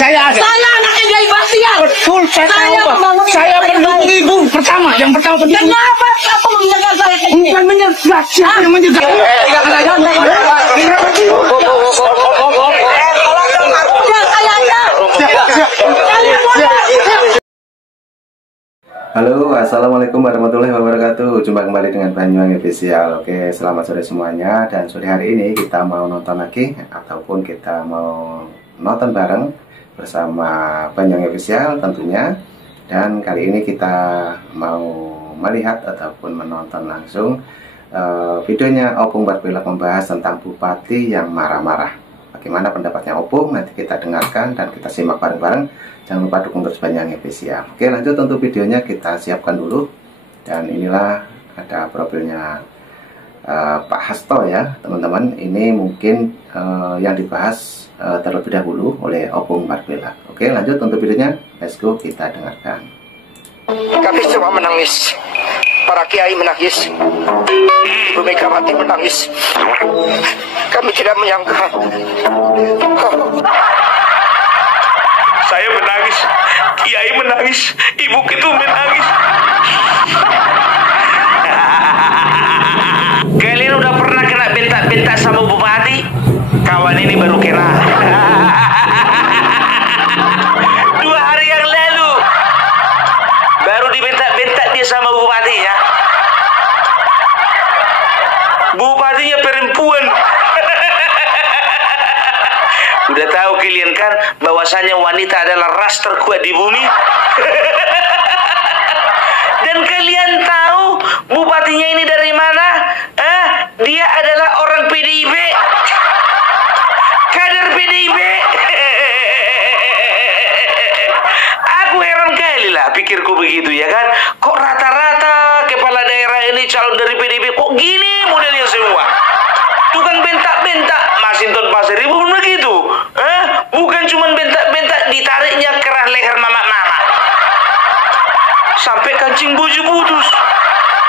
Saya anaknya Kiai Bahtiar. Betul, saya tahu, Pak. Saya mendukung ibu pertama, yang pertama tadi. Kenapa kamu menyegar saya? Bukan menyegat, siapa yang menyegat? Halo, assalamualaikum warahmatullahi wabarakatuh. Jumpa kembali dengan Banyuwangi Official. Oke, selamat sore semuanya. Dan sore hari ini kita mau nonton lagi, ataupun kita mau nonton bareng bersama Banyuwangi Official tentunya. Dan kali ini kita mau melihat ataupun menonton langsung videonya Opung Barbelak membahas tentang bupati yang marah-marah. Bagaimana pendapatnya Opung? Nanti kita dengarkan dan kita simak bareng-bareng. Jangan lupa dukung terus Banyuwangi Official. Oke, lanjut untuk videonya kita siapkan dulu. Dan inilah ada profilnya Pak Hasto ya teman-teman. Ini mungkin yang dibahas terlebih dahulu oleh Opung Barbelak. Oke, lanjut untuk videonya. Let's go, kita dengarkan. Kami semua menangis. Para kiai menangis. Ibu Megawati menangis. Kami tidak menyangka. Saya menangis, kiai menangis, ibu itu menangis. Kalian udah pernah kena bentak-bentak sama bupati? Kawan ini baru kena. 2 hari yang lalu baru dibentak-bentak dia sama bupati ya. Bupatinya perempuan. Udah tahu kalian kan bahwasanya wanita adalah ras terkuat di bumi. Dan kalian tahu bupatinya ini dari mana? Dia adalah orang PDIP. Kader PDIP. Aku heran kali lah pikirku begitu ya kan. Kok rata-rata kepala daerah ini calon dari PDIP kok gini modelnya semua? Bukan bentak-bentak Masinton Pasir Ibu begitu. Bukan cuma bentak-bentak, ditariknya kerah leher mama-mama sampai kancing baju putus.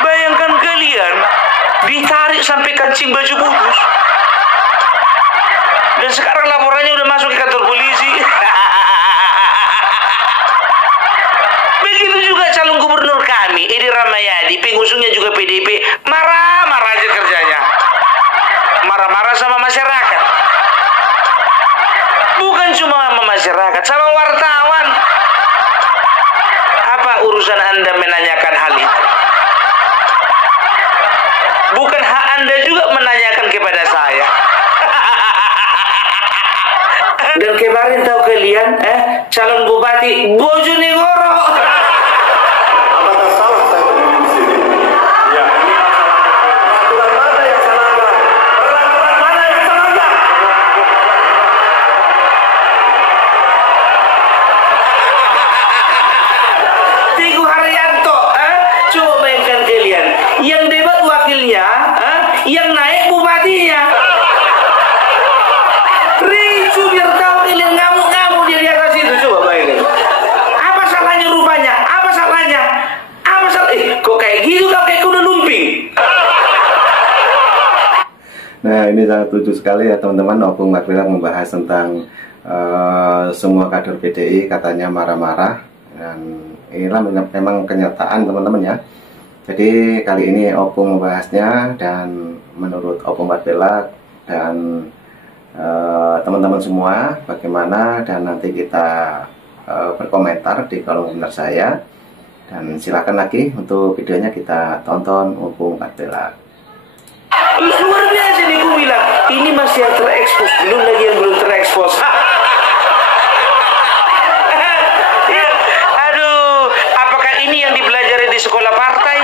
Bayangkan kalian, ditarik sampai kancing baju putus. Dan sekarang laporannya udah masuk ke kantor polisi. Begitu juga calon gubernur kami, Edi Rahmayadi, pengusungnya juga PDIP, marah-marah aja kerjanya. Marah-marah sama masyarakat. Bukan cuma sama masyarakat, sama wartawan. Apa urusan Anda menanyakan hal itu? Bukan hak Anda juga menanyakan kepada saya. Dan kemarin tahu kalian, calon bupati Bojonegoro. Apakah salah saya berdiri di sini? Ya, ini peraturan mana yang salah? Peraturan mana yang salah? 3 Haryanto, coba bayangkan kalian, yang debat wakilnya, yang naik bupatinya. Ricu biar tahu kalian ngamuk-ngamuk di atas itu, coba bayangkan. Apa salahnya rupanya? Apa salahnya? Apa salah? Kok kayak gitu kau kayak kuda lumping? Nah, ini sangat lucu sekali ya teman-teman. Opung Barbelak membahas tentang semua kader PDI katanya marah-marah. Dan inilah memang kenyataan teman-teman ya. Jadi kali ini Opung membahasnya, dan menurut Opung Barbelak dan teman-teman semua bagaimana, dan nanti kita berkomentar di kolom komentar saya. Dan silakan lagi untuk videonya kita tonton Opung Barbelak. Luar biasa nih, gue bilang ini masih yang terekspos, belum lagi yang belum terekspos. Ya, aduh, apakah ini yang dipelajari di sekolah partai?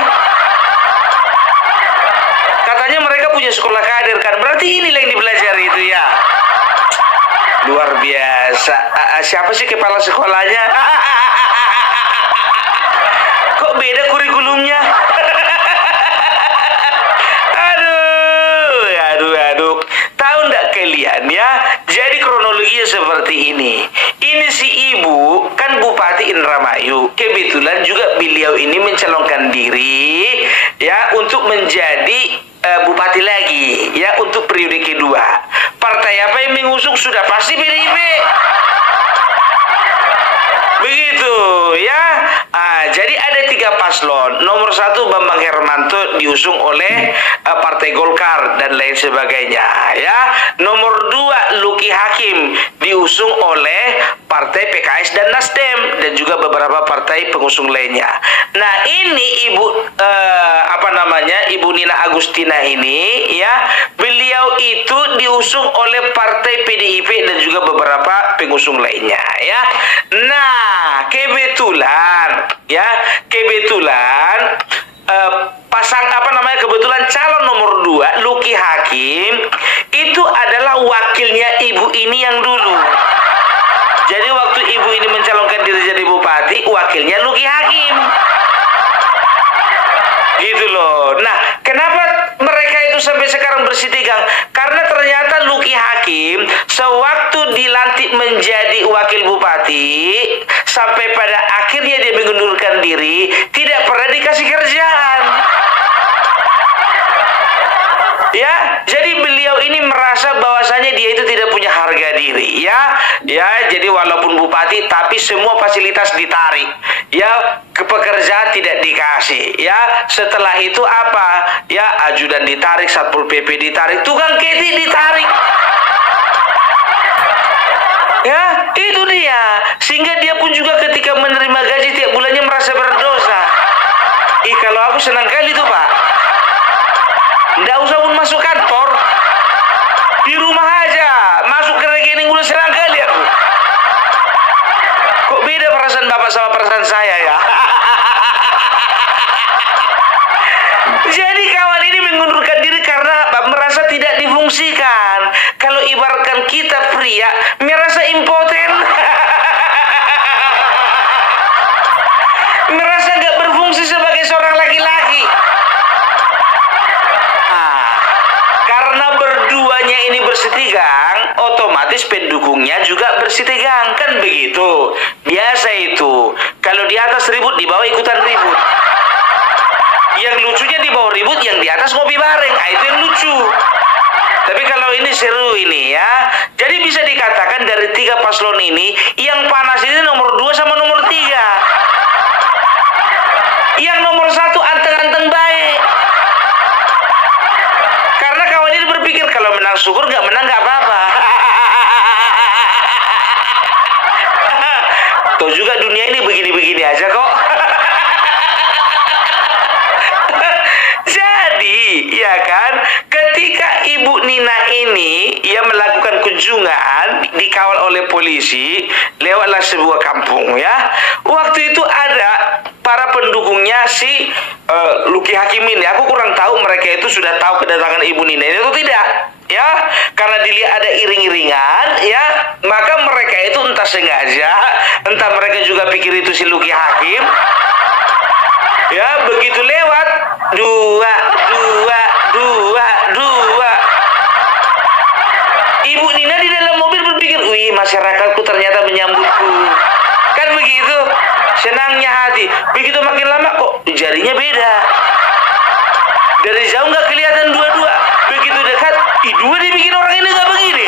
Katanya mereka punya sekolah kader kan, berarti inilah yang dipelajari itu ya. Luar biasa. Siapa sih kepala sekolahnya? Kok beda kurikulumnya? Aduh. Tahu nggak kalian ya? Jadi kronologinya seperti ini. Ini si ibu kan Bupati Indramayu. Kebetulan juga beliau ini mencalonkan diri ya untuk menjadi bupati lagi ya untuk periode kedua. Partai apa yang mengusung? Sudah pasti PDIP. begitu ya. Jadi ada 3 paslon. Nomor 1 Bambang Hermanto diusung oleh Partai Golkar dan lain sebagainya ya. Nomor 2 Luki Hakim diusung oleh Partai PKS dan Nasdem dan juga beberapa partai pengusung lainnya. Nah, ini Ibu Nina Agustina ini ya, beliau itu diusung oleh Partai PDIP dan juga beberapa pengusung lainnya ya. Nah, kebetulan kebetulan calon nomor 2 Luki Hakim itu adalah wakilnya ibu ini yang dulu. Jadi waktu ibu ini mencalonkan diri jadi bupati, wakilnya Luki Hakim. Gitu loh. Nah, kenapa mereka itu sampai sekarang bersitegang? Karena ternyata Luki Hakim sewaktu dilantik menjadi wakil bupati sampai pada akhirnya dia mengundurkan diri, tidak pernah dikasih kerjaan. Ya, jadi beliau ini merasa bahwasanya dia itu tidak punya harga diri, ya. Jadi walaupun bupati tapi semua fasilitas ditarik. Ya, pekerjaan tidak dikasih, ya. Setelah itu apa? Ya, ajudan ditarik, Satpol PP ditarik, tukang ketik ditarik. Ya, itu dia. Sehingga dia pun juga ketika menerima gaji tiap bulannya merasa berdosa. Kalau aku senang kali tuh, Pak. Nggak usah pun masuk kantor, di rumah aja masuk ke rekening udah senang kali aku. Kok beda perasaan Bapak sama perasaan saya ya? Jadi kawan ini mengundurkan diri karena merasa tidak difungsikan. Kalau ibaratkan kita pria merasa impoten, merasa nggak berfungsi sebagai seorang laki-laki. Ini bersitegang, otomatis pendukungnya juga bersitegang, kan begitu. Biasa itu. Kalau di atas ribut, di bawah ikutan ribut. Yang lucunya di bawah ribut, yang di atas ngopi bareng. Itu yang lucu. Tapi kalau ini seru ini ya. Jadi bisa dikatakan dari 3 paslon ini, yang panas ini nomor 2 sama nomor 3. Yang nomor 1 anteng-anteng baik. Karena kawan ini berpikir kalau menang syukur, nggak menang nggak apa-apa. Tuh juga dunia ini begini-begini aja kok. Jadi, ya kan, ketika Ibu Nina ini ia melakukan kunjungan dikawal oleh polisi, lewatlah sebuah kampung ya. Waktu itu ada para pendukungnya si Luki Hakim ini. Aku kurang tahu mereka itu sudah tahu kedatangan Ibu Nina ini atau tidak ya, karena dilihat ada iring-iringan ya, maka mereka itu entah sengaja, entah mereka juga pikir itu si Luki Hakim ya. Begitu lewat dua Ibu Nina di dalam mobil berpikir, wih, masyarakatku ternyata menyambutku, kan begitu. Senangnya hati. Begitu makin lama kok jarinya beda. Dari jauh nggak kelihatan dua-dua. Begitu dekat, dua dibikin orang ini nggak begini.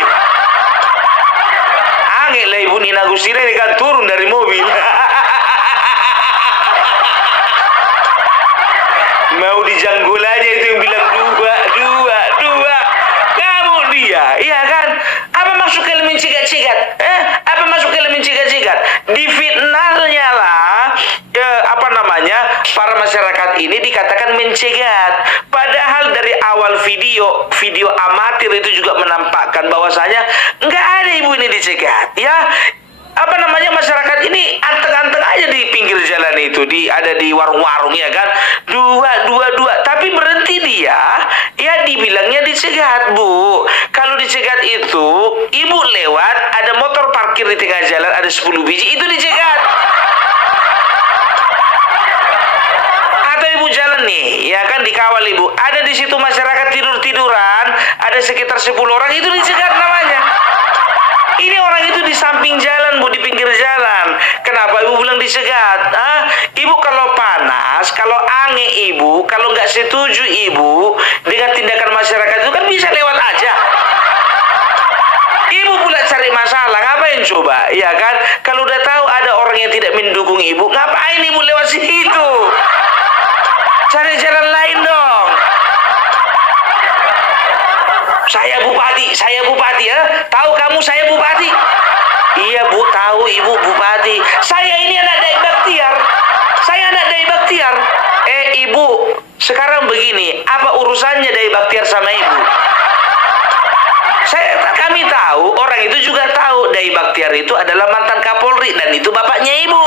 Angin lah Ibu Nina Agustina ini kan turun dari mobil. Mau dijanggul aja itu yang bilang dua. Kamu dia, iya kan? Apa maksud kalian mencegat-cegat? Apa maksud kalian mencegat-cegat? Difitnahnya lah. Para masyarakat ini dikatakan mencegat. Padahal dari awal video amatir itu juga menampakkan bahwasanya nggak ada ibu ini dicegat ya. Masyarakat ini anteng-anteng aja di pinggir jalan itu, ada di warung-warung ya kan, dua, tapi berhenti dia ya, dibilangnya dicegat. Bu, kalau dicegat itu ibu lewat, ada motor parkir di tengah jalan, ada 10 biji, itu dicegat. Ibu jalan nih, ya kan, dikawal ibu. Ada di situ masyarakat tidur-tiduran, ada sekitar 10 orang, itu dicegat namanya. Ini orang itu di samping jalan, Bu, di pinggir jalan. Kenapa ibu bilang dicegat? Ibu kalau panas, kalau ange ibu, kalau nggak setuju ibu dengan tindakan masyarakat itu kan bisa lewat aja. Ibu pula cari masalah, ngapain coba? Ya kan, kalau udah tahu ada orang yang tidak mendukung ibu, ngapain ibu lewat situ? Cari jalan lain dong. Saya bupati ya. Tahu kamu saya bupati? Iya bu, tahu ibu bupati. Saya ini anak Dai Baktiar. Ibu, sekarang begini, apa urusannya Dai Baktiar sama ibu? Kami tahu, orang itu juga tahu Dai Baktiar itu adalah mantan Kapolri dan itu bapaknya ibu.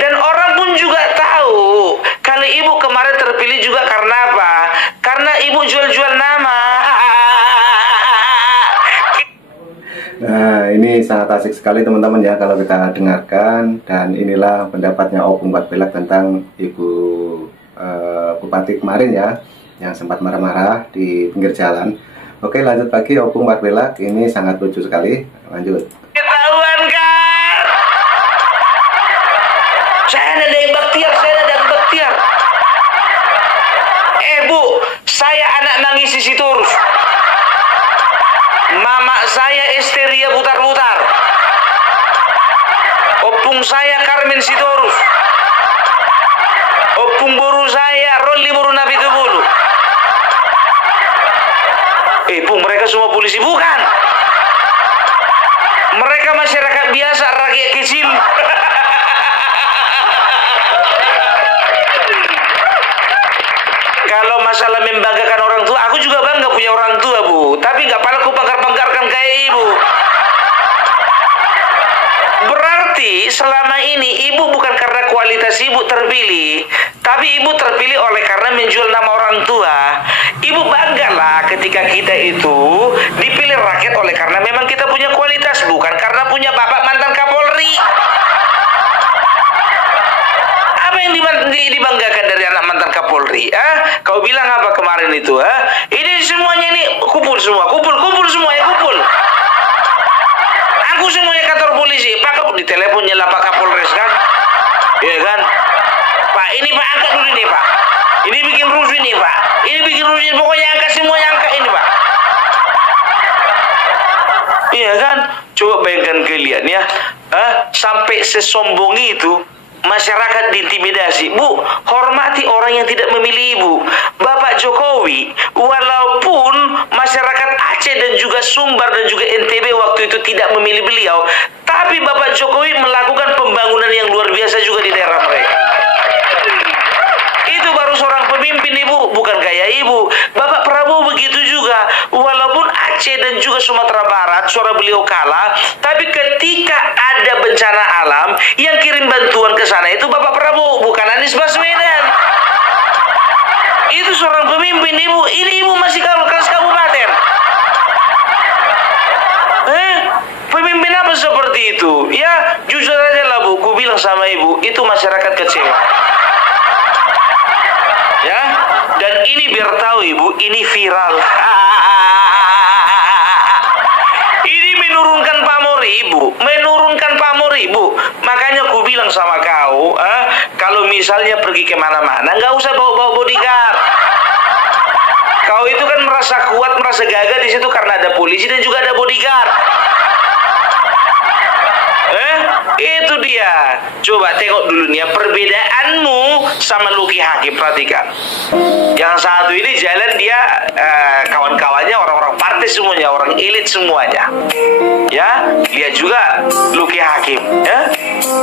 Dan orang pun juga tahu kalau ibu kemarin terpilih juga karena apa? Karena ibu jual-jual nama. Nah, ini sangat asik sekali teman-teman ya kalau kita dengarkan. Dan inilah pendapatnya Opung Barbelak tentang Ibu Bupati kemarin ya, yang sempat marah-marah di pinggir jalan. Oke, lanjut lagi Opung Barbelak, ini sangat lucu sekali. Lanjut. Ketahuan kan? Saya ada Dai Baktiar. Bu, saya anak nangis Sitorus. Mama saya Esteria Butar-Butar. Opung saya Carmen Sitorus. Opung boru saya Rolli Boru Nabi Tebulu. Pung, mereka semua polisi bukan? Mereka masyarakat biasa, rakyat kecil. Kalau masalah membanggakan orang tua, aku juga bangga punya orang tua bu. Tapi nggak pernah aku banggar-banggarkan kayak ibu. Berarti selama ini ibu bukan karena kualitas ibu terpilih, tapi ibu terpilih oleh karena menjual nama orang tua. Ibu banggalah ketika kita itu dipilih rakyat oleh karena memang kita punya kualitas, bukan karena punya bapak mantan Kapolri. Apa yang dibanggakan dari anak mantan Kapolri? Kau bilang apa kemarin itu? Ini semuanya ini kumpul semua ya kumpul. Aku semuanya kantor polisi. Pak, kamu di teleponnya lah Pak Kapolres kan? Iya kan? Pak, ini Pak angkat dulu nih Pak. Ini bikin rusuh nih Pak. Pokoknya angkat semuanya angkat ini Pak. Iya kan? Coba bayangkan kalian ya. Sampai sesombong itu masyarakat diintimidasi. Bu, hormati orang yang tidak memilih ibu. Bapak Jokowi, walaupun masyarakat Aceh dan juga Sumbar dan juga NTB waktu itu tidak memilih beliau, tapi Bapak Jokowi melakukan pembangunan yang luar biasa juga di daerah mereka. Itu baru seorang pemimpin ibu, bukan kayak ibu. Bapak Prabowo begitu juga, walaupun Aceh dan juga Sumatera Barat suara beliau kalah, tapi ketika ada bencana alam yang kirim bantuan ke sana itu Bapak Prabowo, bukan Anies Baswedan. Itu seorang pemimpin ibu. Ini ibu masih kelas kabupaten. Pemimpin apa seperti itu? Ya jujur aja lah bu, ku bilang sama ibu, itu masyarakat kecewa. Ya, dan ini biar tahu ibu, ini viral. Ini menurunkan pamor ibu. Makanya ku bilang sama kau, kalau misalnya pergi kemana-mana, nggak usah bawa bodyguard. Kau itu kan merasa kuat, merasa gagah di situ karena ada polisi dan juga ada bodyguard. Itu dia. Coba tengok dulu nih ya, perbedaanmu sama Luki Hakim, perhatikan. Yang satu ini jalan dia kawan-kawannya orang-orang partai semuanya, orang elit semuanya. Ya, lihat juga Luki Hakim. Ya,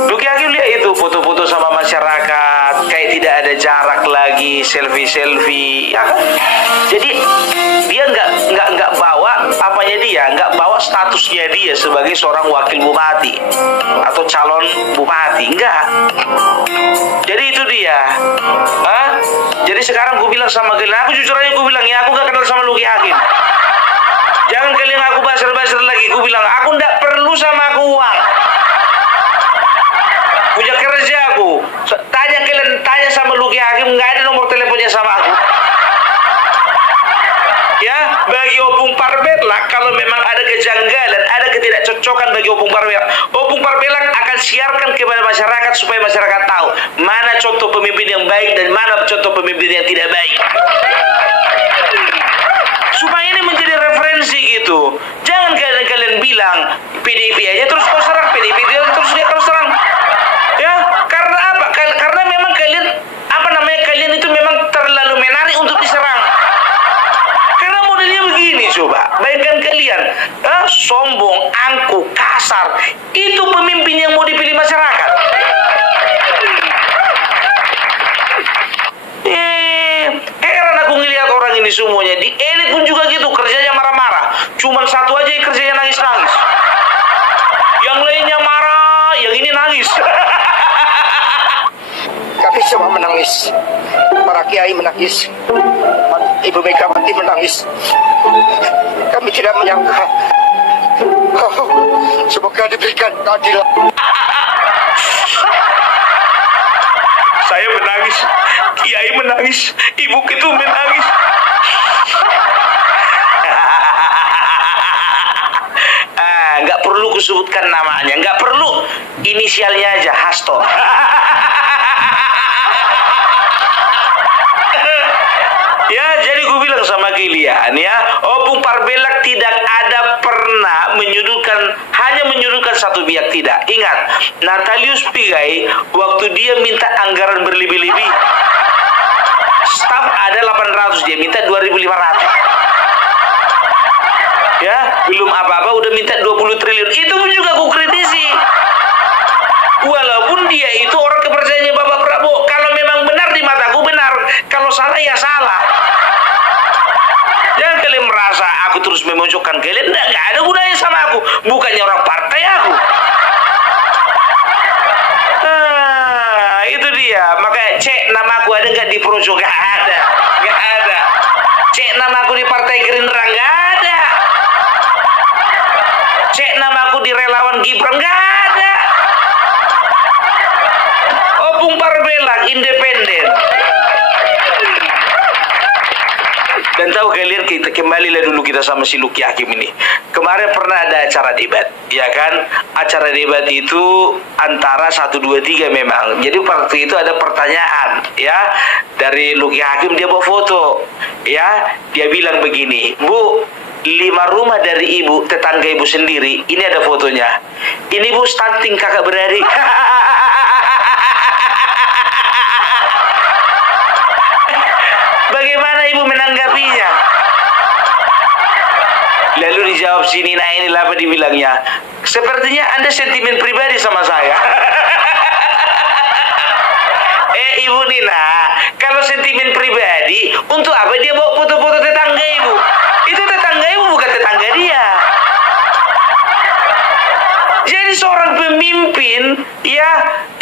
Luki Hakim lihat itu foto-foto sama masyarakat, kayak tidak ada jarak lagi, selfie. Ya kan? Jadi dia nggak bawa apanya dia, nggak bawa statusnya dia sebagai seorang wakil bupati atau calon bupati, enggak. Jadi itu dia. Jadi sekarang gue bilang sama kalian, aku jujur aja gue bilang ya, aku gak kenal sama Luki Hakim. Jangan kalian aku basir-basir lagi. Gue bilang aku nggak perlu sama aku uang. Punya kerja aku. Tanya sama Luki Hakim, nggak ada nomor teleponnya sama aku. Ya, bagi Opung Barbelak, kalau memang ada kejanggalan, ada ketidakcocokan bagi Opung Barbelak akan siarkan kepada masyarakat supaya masyarakat tahu mana contoh pemimpin yang baik dan mana contoh pemimpin yang tidak baik. Supaya ini menjadi referensi sih gitu. Jangan kalian bilang PDIP aja terus kau serang, PDIP terus dia kau serang. Ya, karena apa? Karena memang kalian kalian itu memang terlalu menarik untuk diserang. Karena modelnya begini, coba bayangkan kalian, sombong, angkuh, kasar, itu pemimpin yang mau dipilih masyarakat. Heran aku ngelihat orang ini semuanya. Di elit pun juga gitu, kerjanya marah-marah. Cuman satu aja yang kerjanya nangis-nangis. Yang lainnya marah, yang ini nangis. Kami semua menangis. Para kiai menangis. Ibu Megawati menangis. Kami tidak menyangka. Semoga diberikan keadilan. Saya menangis, kiai menangis, ibu itu menangis. Nggak perlu kusebutkan namanya, nggak perlu, inisialnya aja, Hasto. Ya, jadi gue bilang sama kalian ya, Opung Parbelak tidak ada pernah hanya menyudutkan satu pihak, tidak. Ingat, Natalius Pigai waktu dia minta anggaran berlebih-lebih, staf ada 800, dia minta 2.500. Ya, belum apa-apa udah minta 20 triliun. Itu pun juga aku kritisi. Walaupun dia itu orang kepercayaannya Bapak Prabowo. Kalau memang benar di mataku benar, kalau salah ya salah. Jangan kalian merasa aku terus memojokkan kalian. Nggak ada gunanya sama aku. Bukannya orang partai aku. Itu dia. Makanya cek nama aku ada nggak di Projo? Nggak ada. Nggak ada. Cek nama aku di Partai Gerindra? Nggak ada. Cek nama aku di Relawan Gibran? Nggak ada. Opung Parbelak independen. Dan tahu kalian, kita kembalilah dulu kita sama si Luki Hakim ini. Kemarin pernah ada acara debat, ya kan? Acara debat itu antara 1, 2, 3 memang. Jadi waktu itu ada pertanyaan, ya, dari Luki Hakim, dia bawa foto, ya. Dia bilang begini, Bu, 5 rumah dari ibu, tetangga ibu sendiri, ini ada fotonya. Ini Bu stunting kakak beradik. Bagaimana ibu menanggapinya? Lalu dijawab sini, nah inilah apa dibilangnya. Sepertinya Anda sentimen pribadi sama saya. Ibu Nina, kalau sentimen pribadi, untuk apa dia bawa foto-foto tetangga ibu? Itu tetangga ibu, bukan tetangga dia. Jadi seorang pemimpin, ya,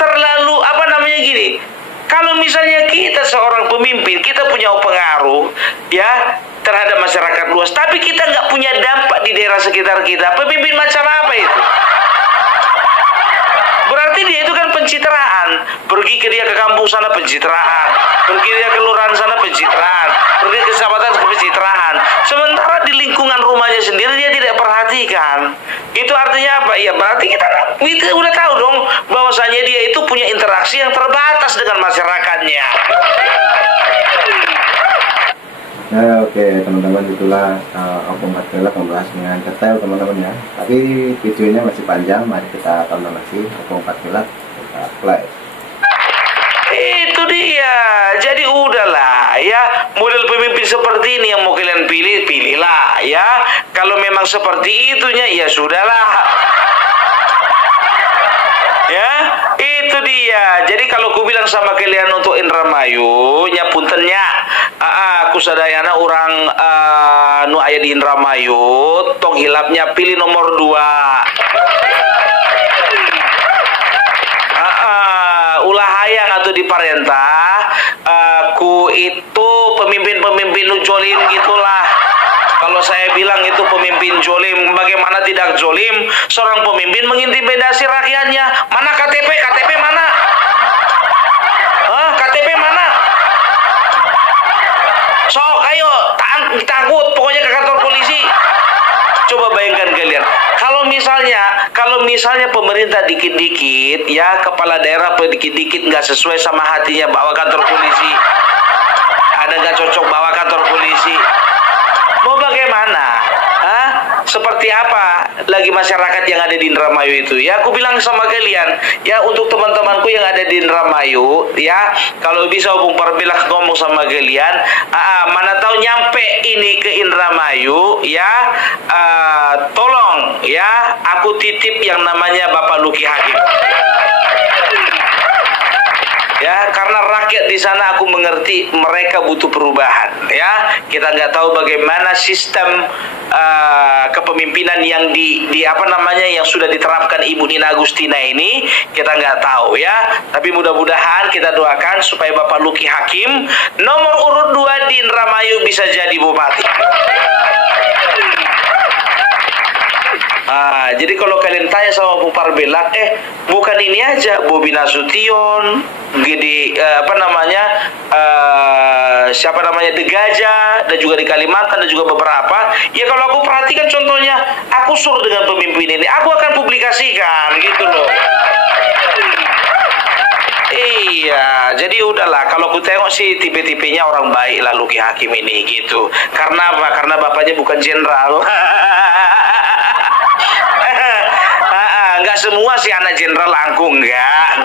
terlalu gini. Kalau misalnya kita seorang pemimpin, kita punya pengaruh, ya, terhadap masyarakat luas, tapi kita nggak punya dampak di daerah sekitar kita, pemimpin macam apa itu? Berarti dia itu kan pencitraan. Pergi ke dia ke kampung sana pencitraan, pergi dia ke kelurahan sana pencitraan, pergi ke kecamatan pencitraan. Sementara di lingkungan rumahnya sendiri dia tidak perhatikan. Itu artinya apa? Ya berarti kita udah tahu dong bahwasanya dia itu punya interaksi yang terbatas dengan masyarakatnya. Nah, oke teman-teman, itulah Opung Parbelak membahas dengan detail teman-teman ya. Tapi videonya masih panjang, mari kita tonton lagi Opung Parbelak, kita play. Itu dia. Jadi udahlah ya, model pemimpin seperti ini yang mau kalian pilih, pilihlah ya. Kalau memang seperti itunya ya sudahlah. Ya, itu dia. Jadi kalau aku bilang sama kalian untuk Indramayu, nyapuntennya, aku sadayana orang nu aya di Indramayu, tong hilapnya pilih nomor 2. Ulah hayang atau diparentah, aku itu pemimpin-pemimpin nu jolim gitulah. Kalau saya bilang itu pemimpin jolim, bagaimana tidak jolim? Seorang pemimpin mengintimidasi rakyatnya. Mana KTP? KTP mana? KTP mana? Sok, ayo, takut, pokoknya ke kantor polisi. Coba bayangkan kalian, kalau misalnya pemerintah dikit-dikit, ya kepala daerah dikit-dikit nggak sesuai sama hatinya, bawa kantor polisi. Ada nggak cocok bawa kantor polisi? Mau bagaimana? seperti apa lagi masyarakat yang ada di Indramayu itu. Ya, aku bilang sama kalian, ya untuk teman-temanku yang ada di Indramayu, ya kalau bisa Bung Parbilak ngomong sama kalian, mana tahu nyampe ini ke Indramayu, ya tolong ya aku titip yang namanya Bapak Luki Hakim. Ya, karena rakyat di sana aku mengerti mereka butuh perubahan. Ya, kita nggak tahu bagaimana sistem kepemimpinan yang yang sudah diterapkan Ibu Nina Agustina ini, kita nggak tahu ya. Tapi mudah-mudahan kita doakan supaya Bapak Luki Hakim nomor urut 2 di Indramayu bisa jadi bupati. Jadi kalau kalian tanya sama Bung Parbilak, bukan ini aja, Bobi Nasution, siapa namanya De Gajah, dan juga di Kalimantan dan juga beberapa. Ya kalau aku perhatikan contohnya, aku suruh dengan pemimpin ini, aku akan publikasikan gitu loh. Iya, jadi udahlah. Kalau aku tengok sih tipe-tipenya orang baik lah Luki Hakim ini gitu. Karena apa? Karena bapaknya bukan jenderal. Enggak semua sih anak jenderal angkuh, enggak.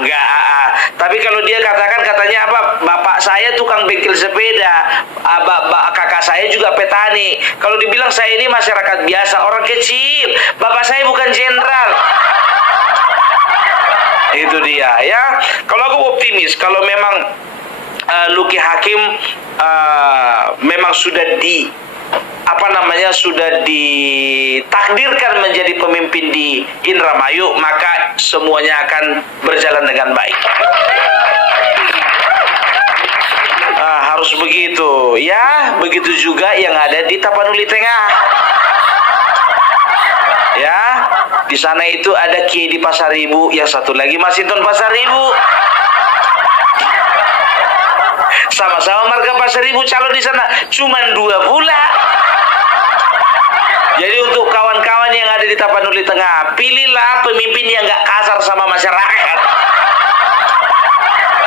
Tapi kalau dia katanya apa, bapak saya tukang bengkel sepeda, kakak saya juga petani. Kalau dibilang saya ini masyarakat biasa, orang kecil, bapak saya bukan jenderal. Itu dia ya. Kalau aku optimis, kalau memang Luki Hakim memang sudah sudah ditakdirkan menjadi pemimpin di Indramayu, maka semuanya akan berjalan dengan baik. Harus begitu ya. Begitu juga yang ada di Tapanuli Tengah. Ya, di sana itu ada Kiai di Pasaribu, yang satu lagi Masinton Pasaribu. Sama-sama marga Pasaribu, calon di sana cuman 2 pula. Jadi untuk kawan-kawan yang ada di Tapanuli Tengah, pilihlah pemimpin yang gak kasar sama masyarakat.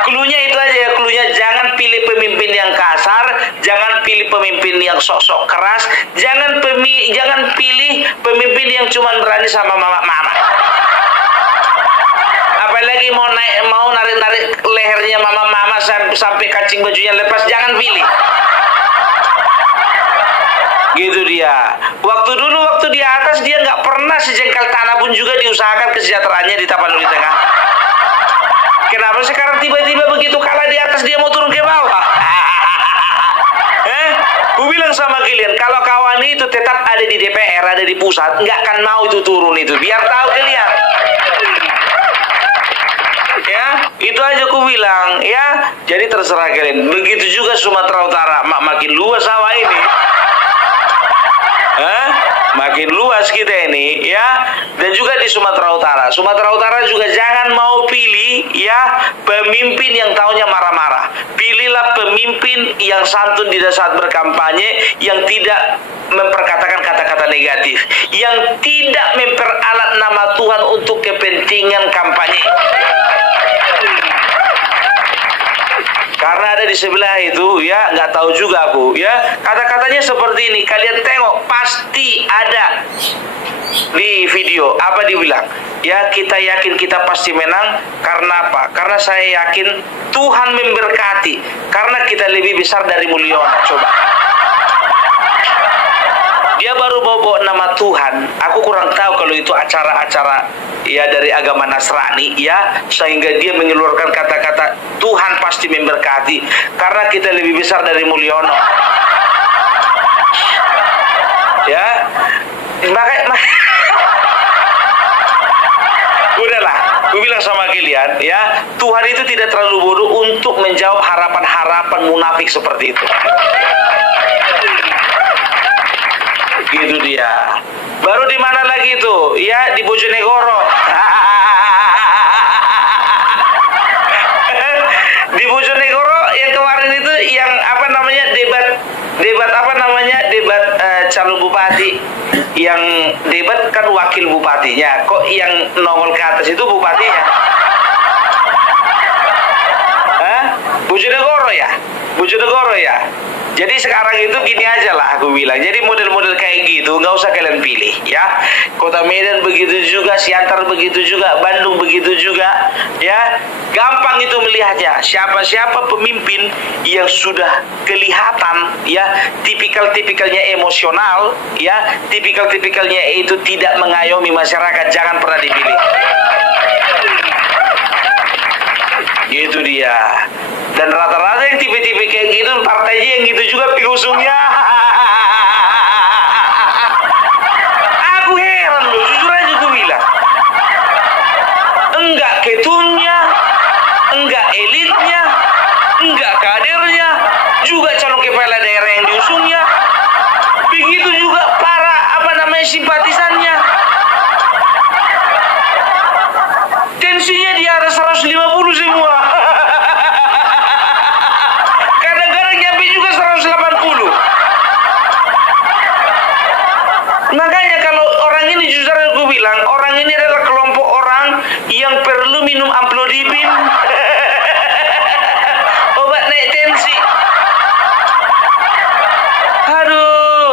Klunya itu aja ya, klunya jangan pilih pemimpin yang kasar, jangan pilih pemimpin yang sok-sok keras, jangan pilih pemimpin yang cuma berani sama mama. Apalagi mau narik-narik lehernya mama sampai kancing bajunya lepas, jangan pilih. Gitu dia. Waktu di atas dia nggak pernah sejengkal tanah pun juga diusahakan kesejahteraannya di Tapanuli Tengah. Kenapa sekarang tiba-tiba begitu kalah di atas dia mau turun ke bawah? Aku bilang sama kalian, kalau kawan itu tetap ada di DPR, ada di pusat, nggak akan mau itu turun itu. Biar tahu kalian. Ya, itu aja aku bilang ya. Jadi terserah kalian. Begitu juga Sumatera Utara, makin luas sawah ini. Makin luas kita ini ya. Dan juga di Sumatera Utara juga jangan mau pilih ya pemimpin yang taunya marah-marah. Pilihlah pemimpin yang santun di saat berkampanye, yang tidak memperkatakan kata-kata negatif, yang tidak memperalat nama Tuhan untuk kepentingan kampanye. Karena ada di sebelah itu ya, nggak tahu juga aku ya, kata-katanya seperti ini. Kalian tengok, pasti ada di video apa dibilang ya, kita yakin kita pasti menang. Karena apa? Karena saya yakin Tuhan memberkati, karena kita lebih besar dari Mulyono. Coba, dia baru bawa nama Tuhan. Aku kurang tahu kalau itu acara-acara ya dari agama Nasrani ya, sehingga dia mengeluarkan kata-kata Tuhan pasti memberkati karena kita lebih besar dari Mulyono. Ya, udahlah, gue bilang sama kalian ya, Tuhan itu tidak terlalu bodoh untuk menjawab harapan-harapan munafik seperti itu. Gitu dia. Baru di mana lagi itu? Ya, di Bojonegoro. Di Bojonegoro yang kemarin itu yang apa namanya debat calon bupati. Yang debat kan wakil bupatinya. Kok yang nongol ke atas itu bupatinya? Bojonegoro ya? Bojonegoro ya. Jadi sekarang itu gini aja lah aku bilang. Jadi model-model kayak gitu nggak usah kalian pilih ya. Kota Medan begitu juga, Siantar begitu juga, Bandung begitu juga ya. Gampang itu melihatnya. Siapa-siapa pemimpin yang sudah kelihatan ya tipikal-tipikalnya emosional ya, tipikal-tipikalnya itu tidak mengayomi masyarakat, jangan pernah dipilih. Gitu dia. Dan rata-rata yang tipe-tipe kayak gitu partainya yang gitu juga pengusungnya. Aku heran loh, jujur aja gue bilang. Enggak ketumnya, enggak elitnya, enggak kadernya, juga calon kepala daerah yang diusungnya. Begitu juga para simpatisannya. Tensinya di atas 150 semua. Kadang-kadang nyampe juga 180. Makanya kalau orang ini justru aku bilang, orang ini adalah kelompok orang yang perlu minum amlodipin. Obat naik tensi. Aduh.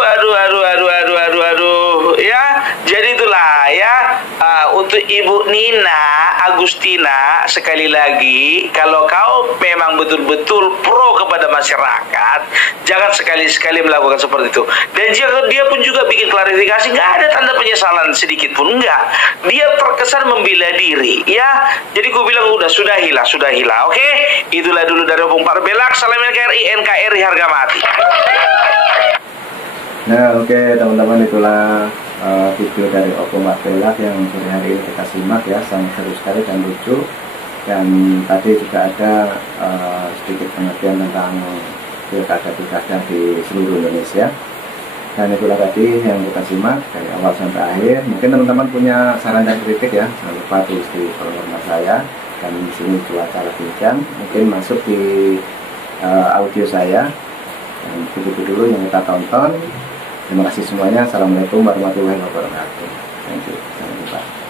Ya, jadi itulah ya. Untuk Ibu Nina Agustina, sekali lagi, kalau kau memang betul-betul pro kepada masyarakat, jangan sekali-sekali melakukan seperti itu. Dan jika dia pun juga bikin klarifikasi, nggak ada tanda penyesalan sedikit pun, enggak. Dia terkesan membela diri, ya. Jadi gue bilang sudahilah. Oke, itulah dulu dari Opung Parbelak. Salam NKRI harga mati. Nah, oke teman-teman, itulah video dari Opung Parbelak yang sore hari ini kita simak ya, sangat seru sekali dan lucu. Dan tadi juga ada sedikit pengertian tentang pilkada di seluruh Indonesia. Dan itulah tadi yang kita simak dari awal sampai akhir. Mungkin teman-teman punya saran dan kritik ya, jangan lupa tulis di kolom komentar saya. Dan di sini cuaca lagi hujan, mungkin masuk di audio saya. Dan begitu dulu yang kita tonton. Terima kasih semuanya. Assalamualaikum warahmatullahi wabarakatuh. Thank you. Sampai jumpa.